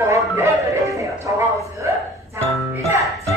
한번 연습을 해주세요. 저와 모습. 자, 일단.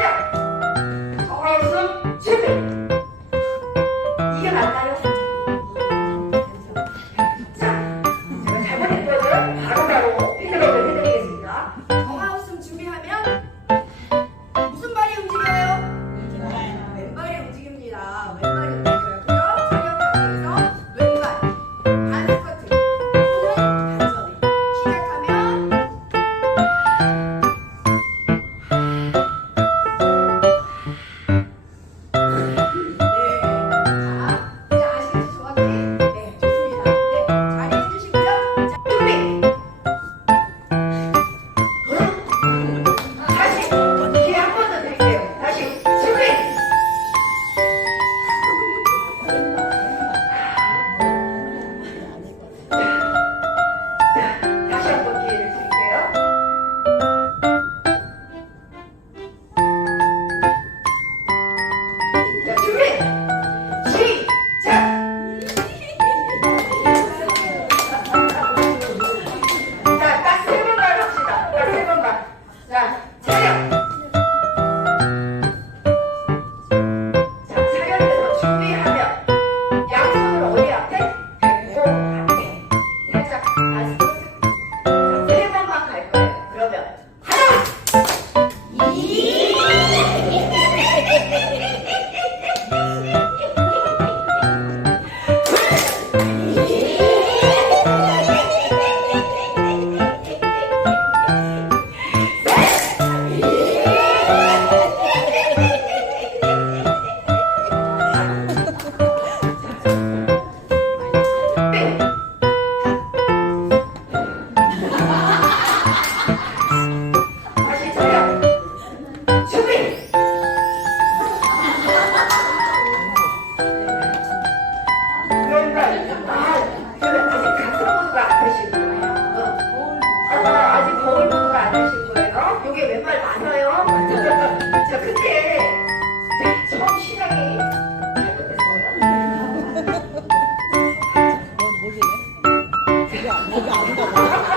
그게 아니라고.